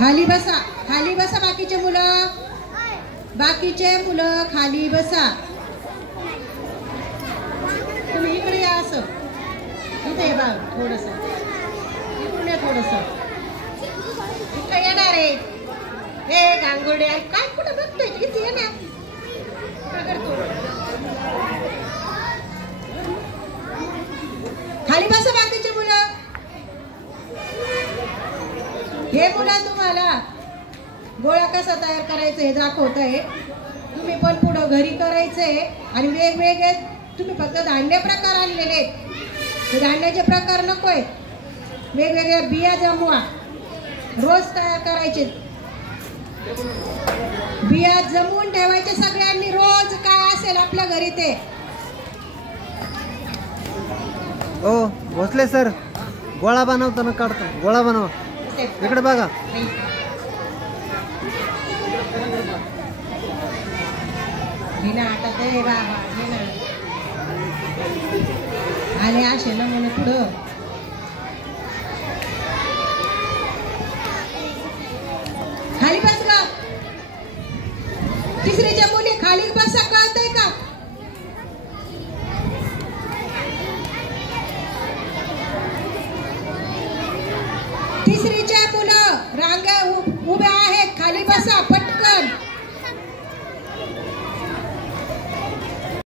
खाली बसा, खाली बसा. बाकीचे मुलं खाली बसा. तुम्ही इकडे या. असं इथे बा थोडस इकडून या. थोडस इकडे येणार आहे. हे गांगोडे काय कुठं बघतोय? इथे ये ना. काय करतो? खाली बसा बाकीचे मुलं. हे मुलं तुम्हाला गोळा कसा तयार करायचा हे दाखवत आहे. तुम्ही पण पुढं घरी करायचंय. आणि वेगवेगळे तुम्ही फक्त धान्य प्रकार आणलेले आहेत. हे धान्याचे प्रकार नकोय. वेगवेगळ्या बिया जमवा. रोज तयार करायचे. बिया जमवून ठेवायचे सगळ्यांनी. रोज काय असेल आपल्या घरी ते. ओ भोसले सर, गोळा बनवताना काढतो. गोळा बनवा. इकडे बघा. आता ते बाबा आले असे ना म्हणे पुढं. खाली बस ग. तिसरीच्या मुली खाली बसा. कळतंय का? तिसरीच्या मुलं रांगा